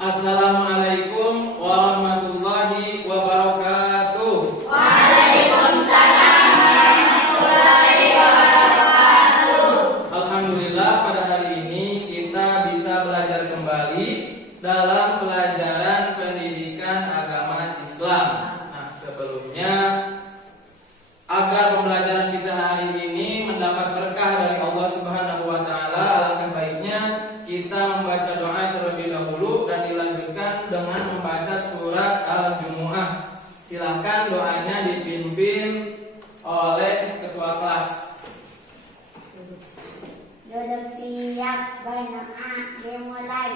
Assalamualaikum warahmatullahi wabarakatuh. Waalaikumsalam warahmatullahi wabarakatuh. Alhamdulillah, pada hari ini kita bisa belajar kembali dalam pelajaran pendidikan agama Islam. Nah, sebelumnya, agar pembelajaran kita hari ini mendapat berkah dari Allah Subhanahu wa taala, alangkah baiknya kita membaca doa terlebih dahulu dan dilanjutkan dengan membaca surat Al-Jumu'ah. Silakan doanya dipimpin oleh ketua kelas. Duduk siap, berdoa dimulai.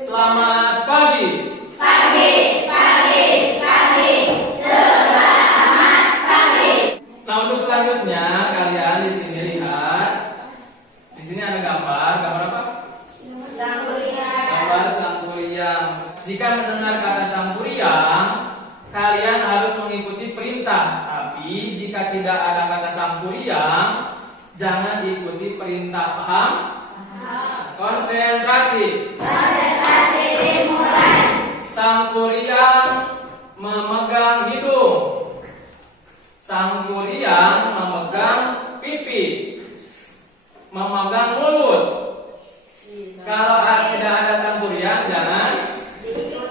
Selamat pagi. Nah, untuk selanjutnya kalian di sini lihat. Di sini ada gambar. Gambar apa? Gambar sangkuriang. Jika mendengar kata sangkuriang, kalian harus mengikuti perintah. Tapi jika tidak ada kata sangkuriang, jangan ikuti perintah. Paham? Konsentrasi. Sangkuriang memegang hidung. Sangkuriang memegang pipi. Memegang mulut. Kalau tidak ada sangkuriang, jangan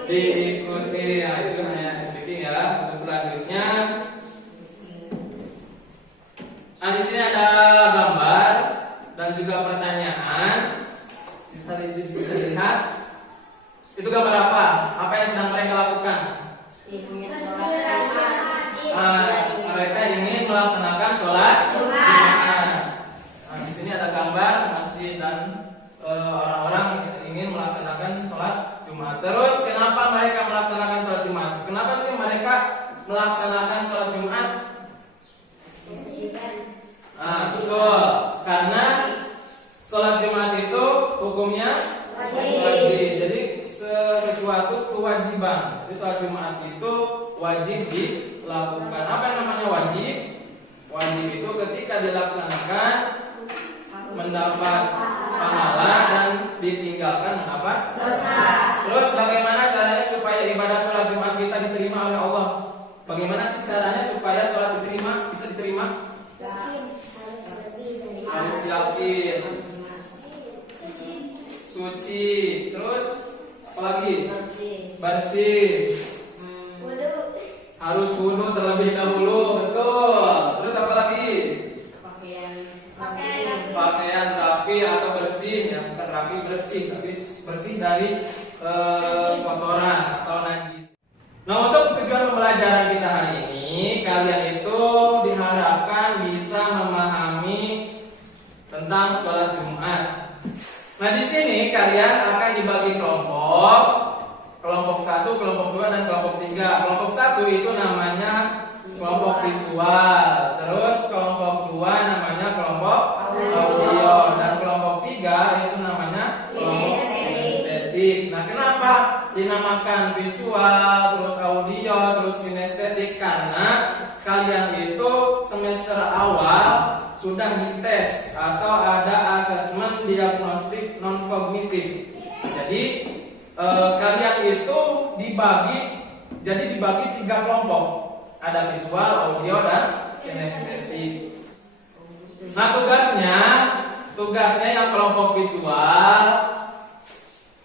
diikuti. Nah, itu hanya sedikit ya. Untuk selanjutnya, nah di sini ada gambar dan juga pertanyaan. Bisa dilihat. Itu gambar apa? Apa yang sedang mereka lakukan? Mereka ingin melaksanakan sholat Jumat. Nah, di sini ada gambar masjid dan orang-orang ingin melaksanakan sholat Jumat. Terus kenapa mereka melaksanakan sholat Jumat? Kenapa sih mereka melaksanakan sholat Jumat? Betul. Karena sholat Jumat itu hukumnya wajib. Jadi sesuatu kewajiban. Jadi sholat Jumat itu wajib dilakukan. Apa yang namanya wajib? Wajib itu ketika dilaksanakan mendapat pahala dan ditinggalkan mendapat dosa. Terus bagaimana caranya supaya ibadah sholat Jumat kita diterima oleh Allah? Bagaimana sih caranya supaya sholat bisa diterima? Harus yakin, suci, terus apa lagi? Bersih. Harus wudu terlebih dahulu, betul. Terus apa lagi? Pakaian rapi atau bersih, ya bukan rapi bersih, tapi bersih dari kotoran atau najis. Nah, untuk tujuan pembelajaran kita hari ini, kalian itu diharapkan bisa memahami tentang sholat Jumat. Nah, di sini kalian akan dibagi kelompok. Kelompok 1, kelompok 2, dan kelompok 3. Kelompok 1 itu namanya kelompok visual. Terus kelompok 2 namanya kelompok audio. Dan kelompok 3 itu namanya kelompok kinestetik. Nah, kenapa dinamakan visual, terus audio, terus kinestetik? Karena kalian itu semester awal sudah dites atau ada asesmen diagnostik non kognitif. Jadi kalian itu dibagi 3 kelompok. Ada visual, audio, dan kinestetik. Nah, tugasnya yang kelompok visual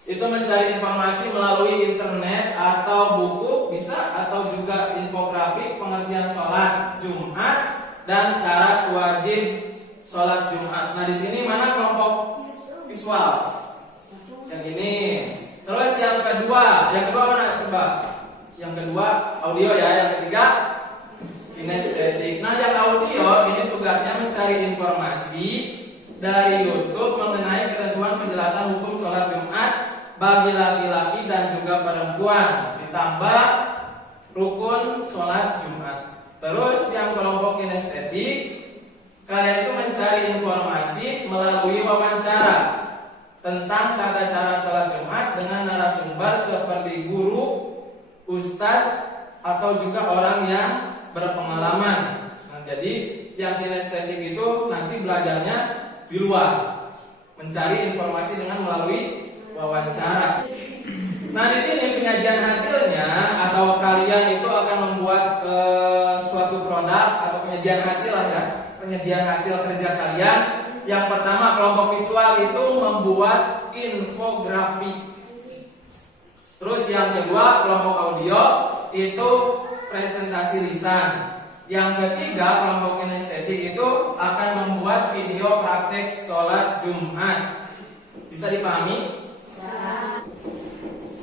itu mencari informasi melalui internet atau buku bisa, atau juga infografik pengertian sholat Jumat dan syarat wajib sholat Jumat. Nah, di sini mana kelompok visual? Yang ini. Terus yang kedua mana coba? Yang kedua audio ya, yang ketiga kinestetik. Nah, yang audio ini tugasnya mencari informasi dari YouTube mengenai ketentuan penjelasan hukum sholat Jumat bagi laki-laki dan juga perempuan, ditambah rukun sholat Jumat. Terus yang kelompok kinestetik, kalian itu mencari informasi melalui wawancara tentang tata cara sholat Jumat dengan narasumber seperti guru, ustadz, atau juga orang yang berpengalaman. Nah, jadi yang kinestetik itu nanti belajarnya di luar, mencari informasi dengan melalui wawancara. Nah, di sini penyajian hasilnya atau kalian itu akan membuat suatu produk atau penyajian hasil ya, penyajian hasil kerja kalian. Yang pertama, kelompok visual itu membuat infografik. Terus yang kedua, kelompok audio itu presentasi lisan. Yang ketiga, kelompok kinestetik itu akan membuat video praktek sholat Jumat. Bisa dipahami?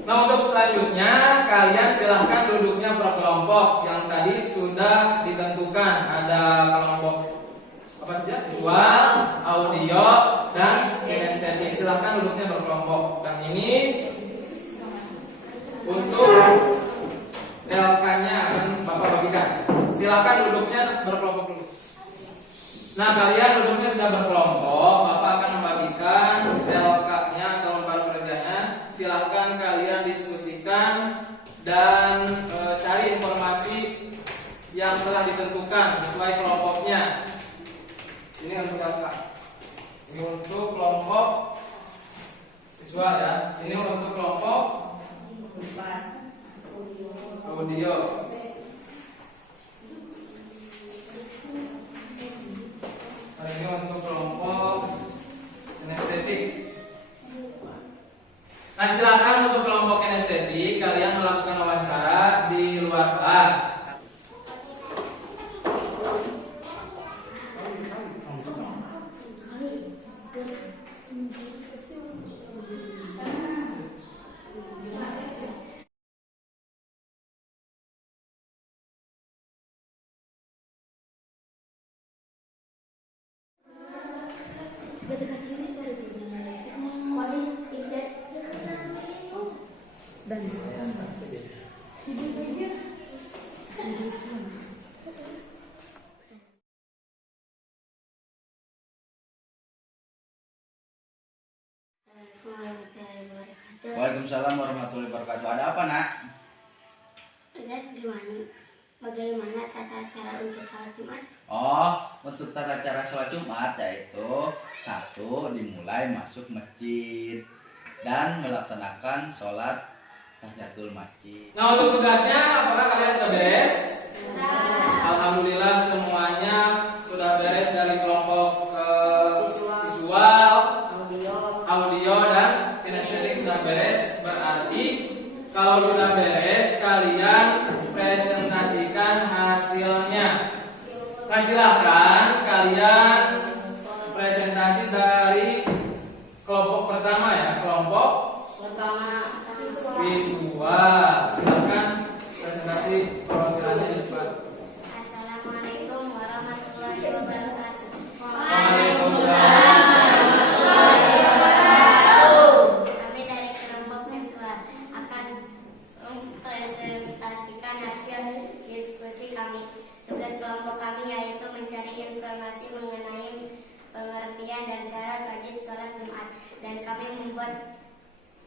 Nah, untuk selanjutnya kalian silahkan duduknya per kelompok yang tadi sudah ditentukan. Ada kelompok apa saja? Visual, audio, dan kinestetik. Silahkan duduknya berkelompok. Dan ini untuk LK-nya akan Bapak bagikan. Silahkan duduknya berkelompok dulu. Nah, kalian duduknya sudah berkelompok. Bapak akan membagikan LK-nya atau lembar kerjanya. Silahkan kalian diskusikan dan cari informasi yang telah ditentukan sesuai kelompoknya. Ini untuk LK. Ini untuk kelompok visual ya. Ini untuk kelompok audio. Ini untuk kelompok kinestetik. Nah, silakan untuk kelompok kinestetik kalian melakukan wawancara di luar kelas. Waalaikumsalam warahmatullahi wabarakatuh. Ada apa, Nak? Ustaz, bagaimana tata cara untuk sholat Jumat? Oh, untuk tata cara sholat Jumat yaitu satu, dimulai masuk masjid dan melaksanakan sholat tahiyatul masjid. Nah, untuk tugasnya apakah kalian sudah beres? Alhamdulillah semuanya sudah beres dari kelompok visual, audio dan kinestetik sudah beres. Berarti kalau sudah beres kalian presentasikan hasilnya. Nah, silakan kalian presentasi dari kelompok pertama ya, kelompok visual. Silakan presentasi perwakilannya di depan. Assalamualaikum warahmatullahi wabarakatuh. Waalaikumsalam. Kami dari kelompok visual akan mempresentasikan hasil diskusi kami. Tugas kelompok kami yaitu mencari informasi mengenai pengertian dan syarat wajib sholat Jumat, dan kami membuat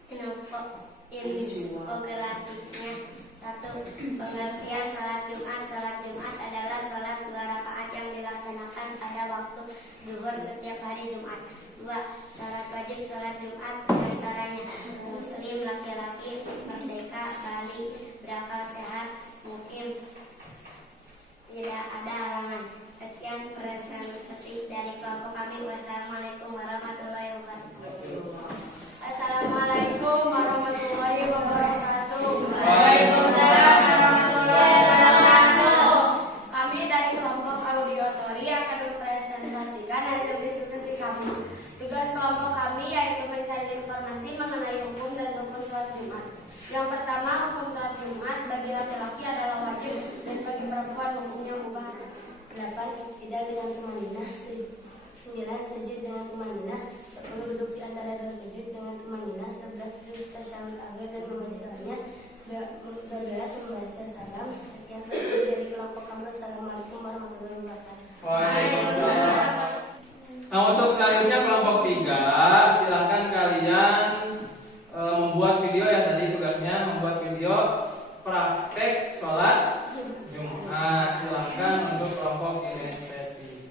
infografiknya. Satu, pengertian sholat Jumat. Sholat Jumat adalah sholat 2 rakaat yang dilaksanakan pada waktu zuhur setiap hari Jumat. 2. Syarat wajib sholat Jumat diantaranya muslim laki-laki, merdeka, balik, berakal sehat, mungkin tidak ada halangan. Sekian presentasi dari Yang pertama, hukum sholat Jumat bagi laki-laki adalah wajib dan bagi perempuan hukumnya mubah. 8. Iktidal dengan tumanina. 9. Sujud dengan tumanina. 10. Duduk di antara dua sujud dengan tumanina. 11. Duduk tasyahud akhir dan membaca doanya. 12. Membaca salam. Sekian dari kelompok kamu. Assalamualaikum warahmatullahi wabarakatuh. Waalaikumsalam. Nah, untuk selanjutnya kelompok 3, silakan kalian membuat video ya. Tadi tugasnya membuat video praktek sholat Jumat. Silakan untuk kelompok inisiatif.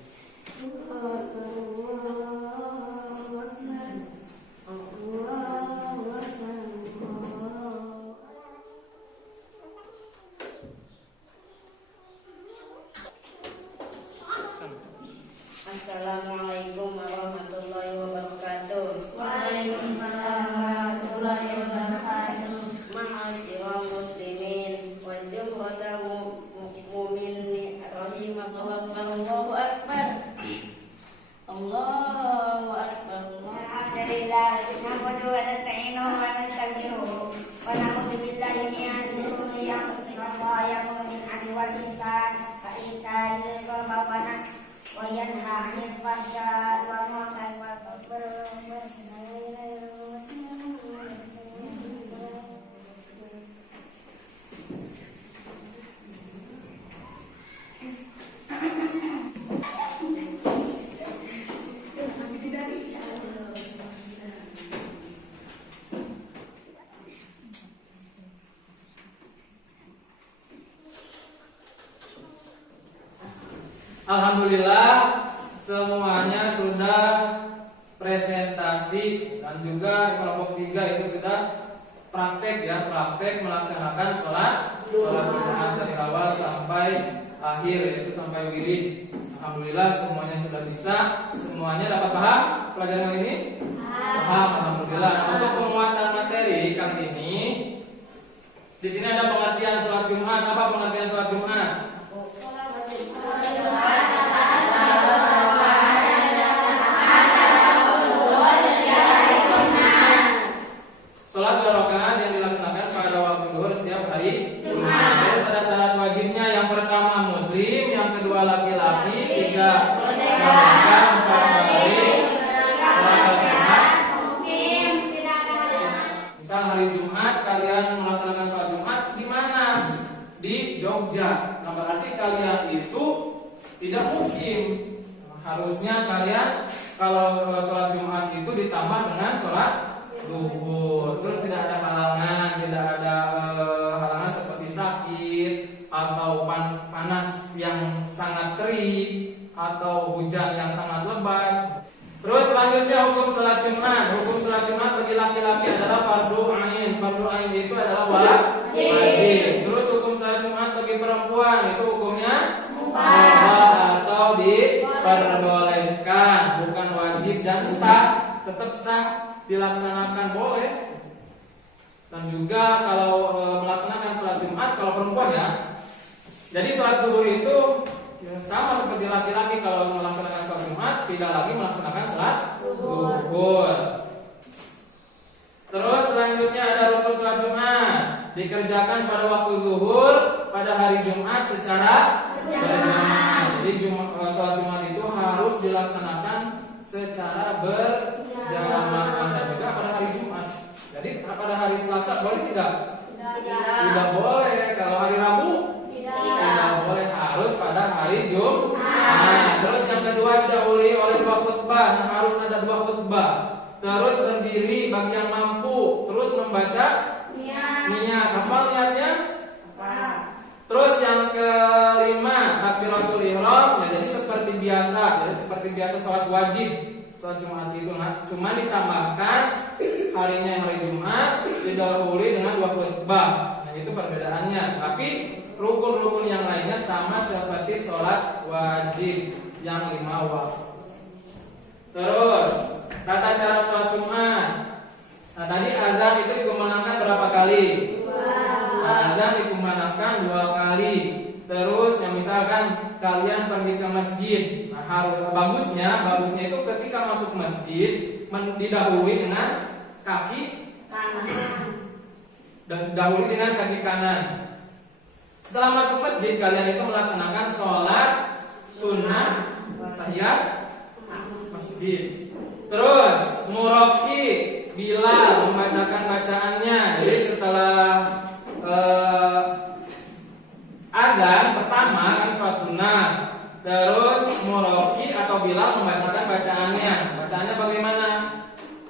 Assalamualaikum warahmatullahi wabarakatuh. Waalaikumsalam warahmatullahi wabarakatuh. Ma'asyiral muslimin wa jumhurul mu'minin rahimakumullah. Allahu akbar. Allahu akbar. Alhamdulillah, nahmaduhu wa nasta'inuhu wa nastaghfiruh wa na'udzu billahi min shururi anfusina wa min wal ihsan fa ita dzil qurba wa yanha 'anil fahsya'i wal munkari wal baghi Alhamdulillah semuanya sudah presentasi dan juga kelompok 3 itu sudah praktek ya, praktek melaksanakan sholat Jumat dari awal sampai akhir, yaitu sampai wirid. Alhamdulillah semuanya sudah bisa, semuanya dapat paham pelajaran kali ini? Paham, alhamdulillah. Nah, untuk penguatan materi kali ini, di sini ada pengertian sholat Jumat. Apa pengertian sholat Jumat? Sholat 2 rakaat yang dilaksanakan pada waktu zuhur setiap hari Jumat. Terus ada syarat wajibnya. Yang pertama muslim, yang kedua laki-laki, 3 melakukan 4 kali sholat Jumat. Misal hari Jumat kalian melaksanakan sholat Jumat di mana? Di Jogja. Nah, berarti kalian itu tidak mukim. Harusnya kalian kalau sholat Jumat itu ditambah dengan sholat zuhur. Terus tidak ada halangan, tidak ada halangan seperti sakit atau panas yang sangat terik atau hujan yang sangat lebat. Terus selanjutnya hukum sholat Jumat. Hukum sholat Jumat bagi laki-laki adalah fardu ain. Fardu ain itu adalah wajib. Terus hukum sholat Jumat bagi perempuan itu hukumnya mubah atau diperbolehkan, bukan wajib dan sah, tetap sah dilaksanakan boleh. Dan juga kalau melaksanakan sholat Jumat kalau perempuan ya. Jadi sholat zuhur itu ya, sama seperti laki-laki kalau melaksanakan sholat Jumat tidak lagi melaksanakan sholat zuhur. Terus selanjutnya ada rukun sholat Jumat dikerjakan pada waktu zuhur pada hari Jumat secara berjamaah. Jadi sholat Jumat itu harus dilaksanakan secara berjamaah dan juga pada hari Jumat. Jadi pada hari Selasa boleh tidak? Tidak boleh. Kalau hari Rabu tidak boleh, harus pada hari Jumat. Nah, terus yang kedua didahului oleh 2 khutbah. Nah, harus ada 2 khutbah. Terus berdiri bagi yang mampu. Terus membaca niat. Apa niatnya? Terus yang kelima takbiratul ihram. Ya, jadi seperti biasa. Jadi seperti biasa sholat wajib. Sholat Jumat itu cuma ditambahkan harinya hari Jumat didahului dengan 2 khutbah. Nah, itu perbedaannya. Tapi rukun-rukun yang lainnya sama seperti sholat wajib yang 5 waktu. Terus tata cara sholat Jumat. Nah, tadi azan itu dikumandangkan berapa kali? 2. Azan dikumandangkan 2 kali. Terus yang misalkan kalian pergi ke masjid, nah bagusnya itu ketika masuk masjid didahului dengan kaki dahului dengan kaki kanan. Setelah masuk masjid, kalian itu melaksanakan sholat sunnah tahiyat masjid. Terus muraqi Bilal membacakan bacaannya. Jadi setelah adzan pertama kan sholat sunnah. Terus muraqi atau Bilal membacakan bacaannya. Bacaannya bagaimana?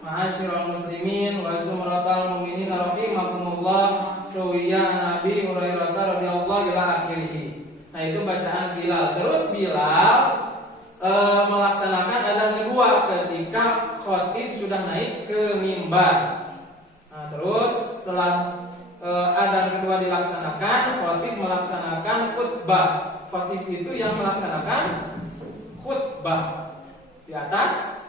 Ma'asyiral muslimin wa zumratal mu'minin rahimakumullah ruwiya Nabi Hurairah radhiyallahu ila akhirih. Nah, itu bacaan Bilal. Terus Bilal melaksanakan adzan kedua ketika khatib sudah naik ke mimbar. Nah, terus setelah adzan kedua dilaksanakan, khatib melaksanakan khutbah. Khatib itu yang melaksanakan khutbah di atas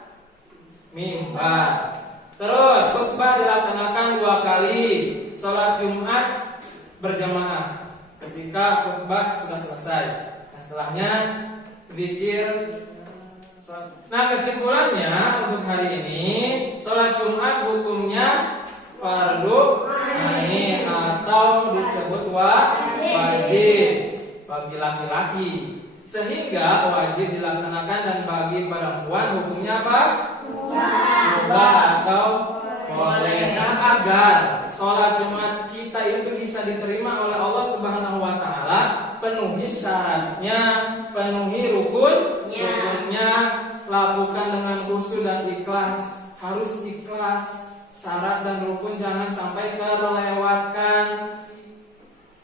mimbar. Terus khutbah dilaksanakan 2 kali. Salat Jumat berjamaah ketika khutbah sudah selesai. Nah, setelahnya zikir. Nah, kesimpulannya untuk hari ini, salat Jumat hukumnya fardu ain atau disebut wajib bagi laki-laki, sehingga wajib dilaksanakan, dan bagi perempuan hukumnya apa? Mubah atau boleh. Nah, agar sholat Jumat kita itu bisa diterima oleh Allah Subhanahu wa taala, penuhi syaratnya, penuhi rukunnya, lakukan dengan khusyuk dan ikhlas. Harus ikhlas, syarat dan rukun jangan sampai terlewatkan.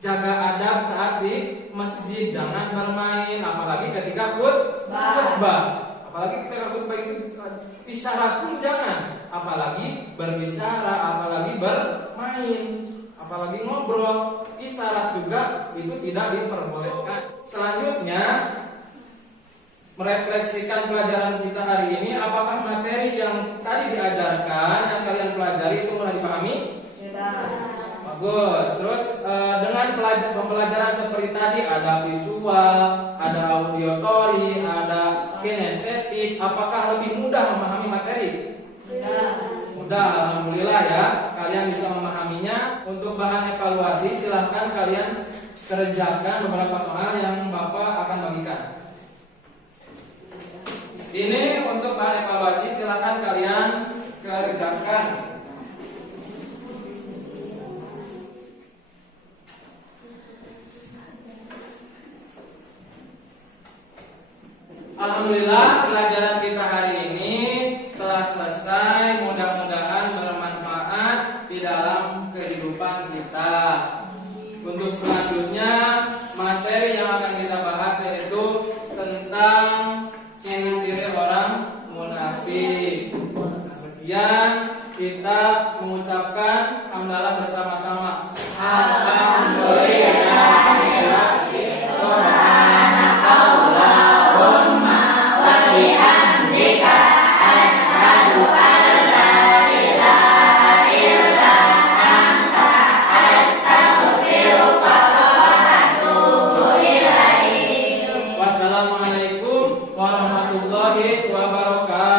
Jaga adab saat di masjid, jangan bermain, apalagi ketika khutbah. Apalagi ketika khutbah itu isyarat pun jangan, apalagi berbicara, apalagi bermain, apalagi ngobrol. Isyarat juga itu tidak diperbolehkan. Selanjutnya, merefleksikan pelajaran kita hari ini. Apakah materi yang tadi diajarkan, yang kalian pelajari itu mulai dipahami? Sudah. Bagus. Terus dengan pembelajaran seperti tadi, ada visual, ada auditory, ada kinestetik, apakah lebih mudah memahami materi? Mudah, alhamdulillah ya. Kalian bisa memahaminya. Untuk bahan evaluasi, silahkan kalian kerjakan beberapa soal yang Bapak akan bagikan. Ini untuk bahan evaluasi, silahkan kalian kerjakan. Alhamdulillah, pelajaran kita hari ini telah selesai. Mudah-mudahan bermanfaat di dalam kehidupan kita. Untuk selanjutnya, materi yang akan kita bahas yaitu tentang ciri-ciri orang munafik. Nah, sekian, kita mengucapkan hamdalah bersama-sama. Alhamdulillah. Wassalamualaikum warahmatullahi wabarakatuh.